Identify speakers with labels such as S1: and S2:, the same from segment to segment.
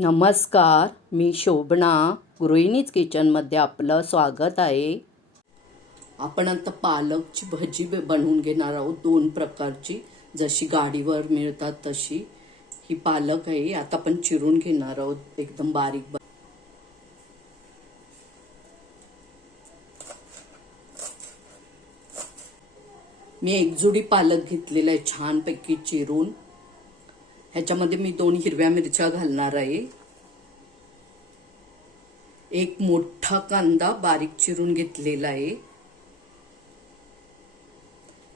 S1: नमस्कार मी शोभना. गृहिणीच किचनमध्ये आपलं स्वागत आहे. आपण आता पालकची भजी बनवून घेणार आहोत. दोन प्रकारची. जशी गाडीवर मिळतात तशी. ही पालक आहे. आता आपण चिरून घेणार आहोत. एकदम बारीक मी एक जुडी पालक घेतलेला आहे. छानपैकी चिरून. ह्याच्यामध्ये मी दोन हिरव्या मिरच्या घालणार आहे. एक मोठा कांदा बारीक चिरून घेतलेला आहे.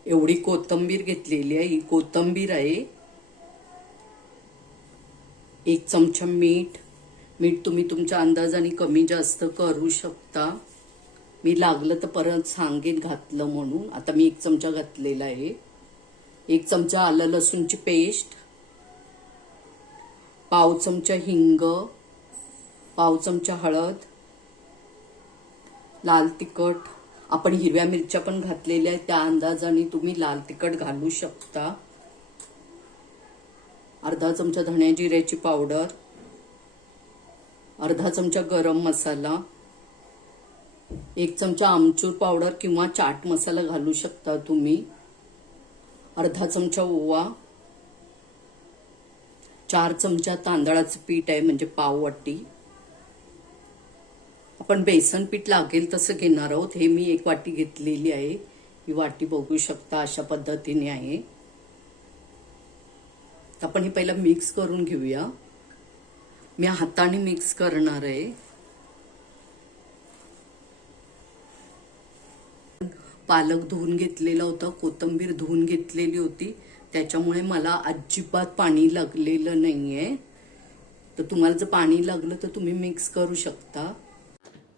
S1: एवढी कोथंबीर घेतलेली आहे. ही कोथंबीर आहे. एक चमचा मीठ. मीठ तुम्ही तुमच्या अंदाजाने कमी जास्त करू शकता. मी लागलं तर परत सांगेन घातलं म्हणून. आता मी एक चमचा घातलेला आहे. एक चमचा आलं लसूणची पेस्ट. पाव चमचा हिंग पाव चमचा हळद लाल तिखट. आपण हिरव्या मिरच्या पण घातलेल्या आहेत त्या अंदाजाने तुम्ही लाल तिखट घालू शकता. अर्धा चमचा धण्या जिऱ्याची पावडर अर्धा चमचा गरम मसाला एक चमचा आमचूर पावडर किंवा चाट मसाला घालू शकता तुम्ही अर्धा चमचा ओवा चार चमचा तांदळाचं पीठ आहे म्हणजे पाव वाटी. आपण बेसन पीठ लागेल तसं घेणार आहोत. हे मी एक वाटी घेतलेली आहे. ही वाटी बघू शकता अशा पद्धतीने आहे. आपण हे पहिलं मिक्स करून घेऊया. मी हाताने मिक्स करणार आहे. पालक धुवून घेतलेला होता कोथंबीर धुवून घेतलेली होती. त्याच्यामुळे मला अजिबात पाणी लागलेलं नाहीये. तर तुम्हाला जर पाणी लागलं तर तुम्ही मिक्स करू शकता.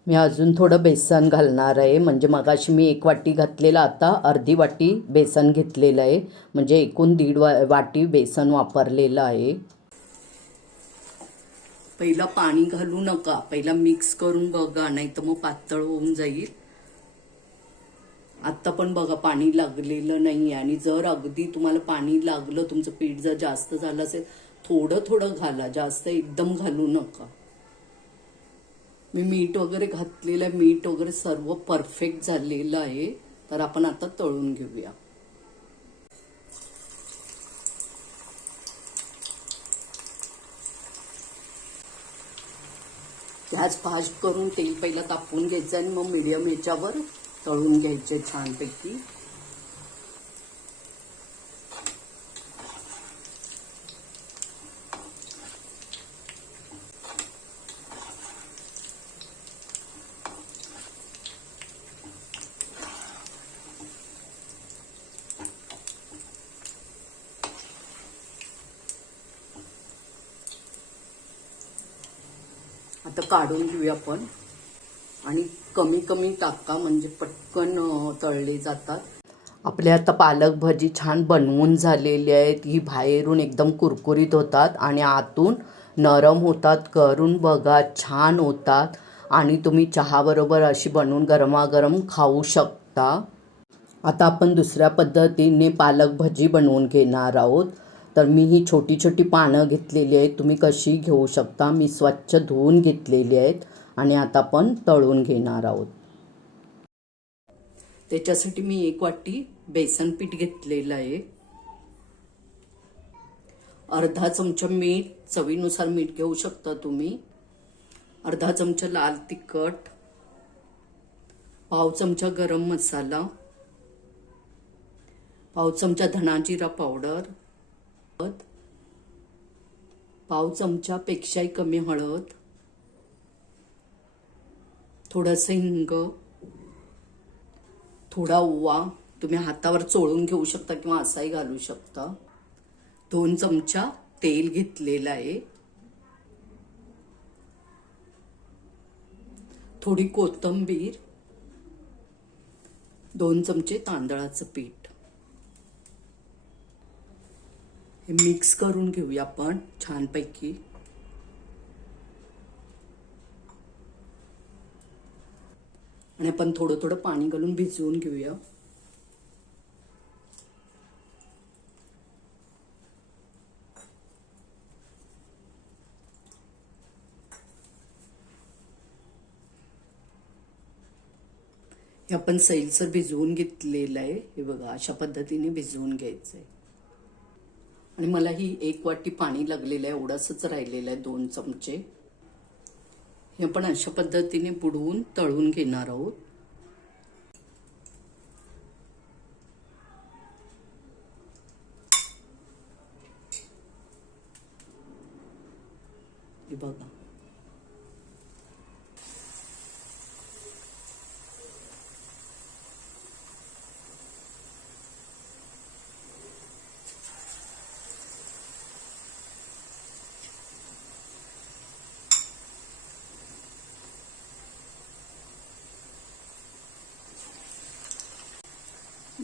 S1: मी अजून थोडं बेसन घालणार आहे. म्हणजे मगाशी मी एक वाटी घातलेलं आता अर्धी वाटी बेसन घेतलेलं आहे. म्हणजे एकूण दीड वा वाटी बेसन वापरलेलं आहे. पहिला पाणी घालू नका. पहिला मिक्स करून बघा नाही तर मग पातळ होऊन जाईल. आत्ता पण बघा पाणी लागलेलं नाही आणि जर अगदी तुम्हाला पाणी लागलं तुमचं पीठ जर जास्त झालं असेल थोडं थोडं घाला जास्त एकदम घालू नका. मी मीठ वगैरे घातलेलं आहे मीठ वगैरे सर्व परफेक्ट झालेलं आहे तर आपण आता तळून घेऊया. गॅस फास्ट करून तेल पहिला तापवून घ्यायचं आणि मग मीडियम याच्यावर तळून घ्यायचे छानपैकी. आता काढून घेऊया आपण. आणि कमी कमी टाका म्हणजे पटकन तळले जातात. आपल्या आता पालक भजी छान बनवून झालेली आहेत. ही बाहेरून एकदम कुरकुरीत होतात आणि आतून नरम होतात. करून बघा छान होतात. आणि तुम्ही चहाबरोबर अशी बनवून गरमागरम खाऊ शकता. आता आपण दुसऱ्या पद्धतीने पालक भजी बनवून घेणार आहोत. तर मी ही छोटी छोटी पानं घेतलेली आहेत. तुम्ही कशी घेऊ शकता? मी स्वच्छ धुवून घेतलेली आहेत. आणि आता आपण तळून घेणार आहोत. त्याच्यासाठी मी एक वाटी बेसन पीठ घेतलेलं आहे. अर्धा चमचा मीठ चवीनुसार मीठ घेऊ शकता तुम्ही. अर्धा चमचा लाल तिखट पाव चमचा गरम मसाला पाव चमचा धना जिरा पावडर पाव चमच्यापेक्षाही कमी हळद थोडंसं हिंग थोडा ओवा तुम्ही हातावर चोळून घेऊ शकता किंवा असाही घालू शकता. दोन चमचा तेल घेतलेलं आहे. थोडी कोथिंबीर दोन चमचे तांदळाचं पीठ. हे मिक्स करून घेऊया आपण छानपैकी. आणि आपण थोडं थोडं पाणी घालून भिजवून घेऊया. हे आपण सैलसर भिजवून घेतलेलं आहे. हे बघा अशा पद्धतीने भिजवून घ्यायचं आहे आणि मला ही एक वाटी पाणी लागलेलं आहे एवढाच राहिलेलं आहे दोन चमचे. हे आपण अशा पद्धतीने बुडवून तळून घेणार आहोत. हे बघा.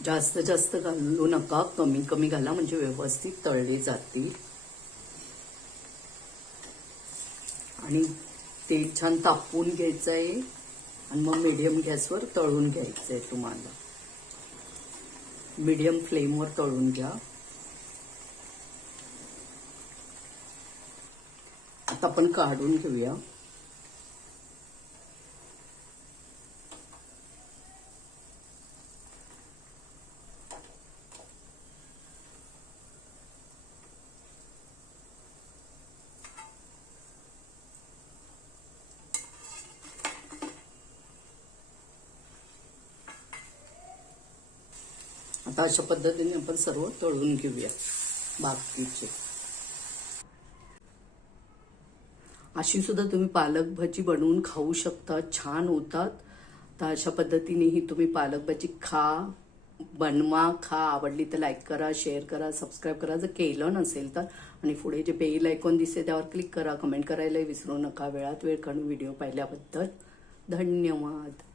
S1: जास्त जास्त घालू नका. कमी कमी घाला म्हणजे व्यवस्थित तळले जातील. आणि ते छान तापवून घ्यायचं आहे आणि मग मीडियम गॅसवर तळून घ्यायचं आहे तुम्हाला मीडियम फ्लेमवर तळून घ्या. आता आपण काढून घेऊया. आता अशा पद्धतीने आपण सर्व तळून घेऊया बाकीचे. अशी सुद्धा तुम्ही पालक भाजी बनवून खाऊ शकता छान होतात. तर अशा पद्धतीनेही तुम्ही पालक भाजी खा बनवा खा. आवडली तर लाईक करा शेअर करा सबस्क्राईब करा. जर केलं नसेल तर. आणि पुढे जे बेल आयकॉन दिसते त्यावर क्लिक करा. कमेंट करायला विसरू नका. वेळात वेळ काढून व्हिडिओ पाहिल्याबद्दल धन्यवाद.